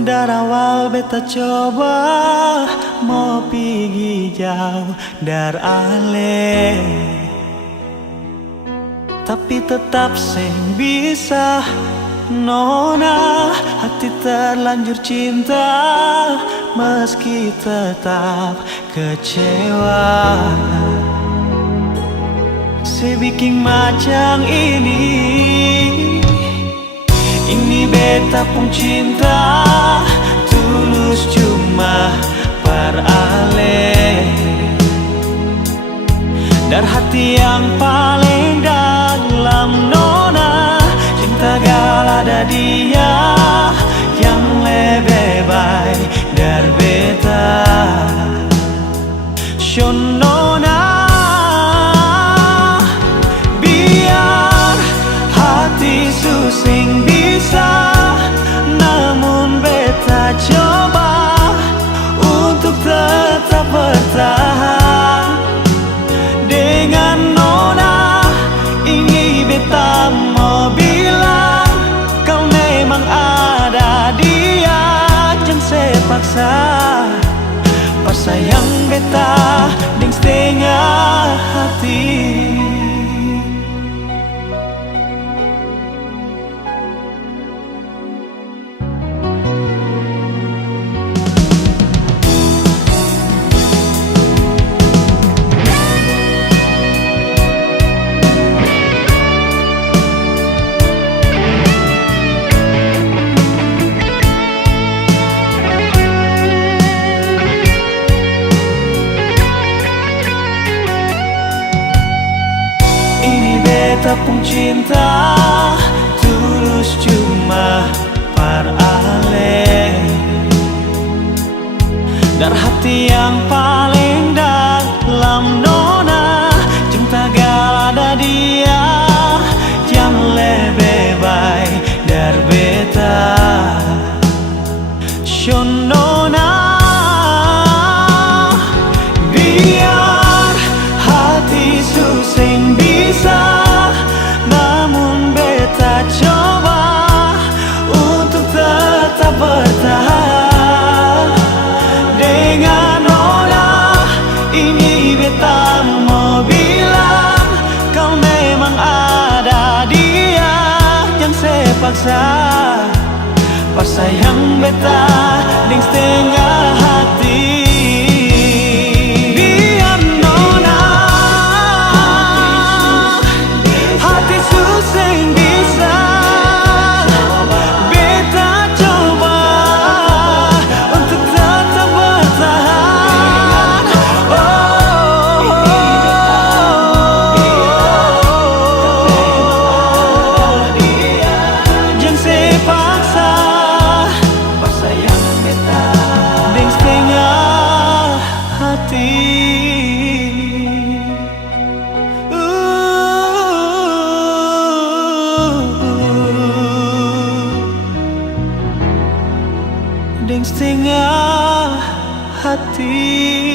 Dari awal beta coba mau pergi jauh dari ale, tapi tetap seng bisa. Nona, hati terlanjur cinta meski tetap kecewa. Sebikin macam ini beta pun cinta tulus cuma perale. Dari hati yang paling dalam nona, cinta gal ada dia yang lebih baik dari beta. Nona, biar hati susing bisa, namun beta coba untuk tetap bertahan. Dengan nona ini beta mau bilang, kau memang ada dia, jangan sepaksa. Pas sayang beta deng setengah hati. Beta pun cinta tulus cuma perale. Dari hati yang paling dalam nona, cinta gal ada dia yang lebih baik dari beta. Nona, biar hati susing bisa, namun beta coba untuk tetap bertahan. Dengan nona ini beta mau bilang, kau memang ada dia yang sepaksa. Pas sayang beta deng setengah hati. Biar nona hati susing bisa, beta coba untuk tetap bertahan. Jangan sepaksa. Pas sayang beta deng setengah hati. Deng setengah hati.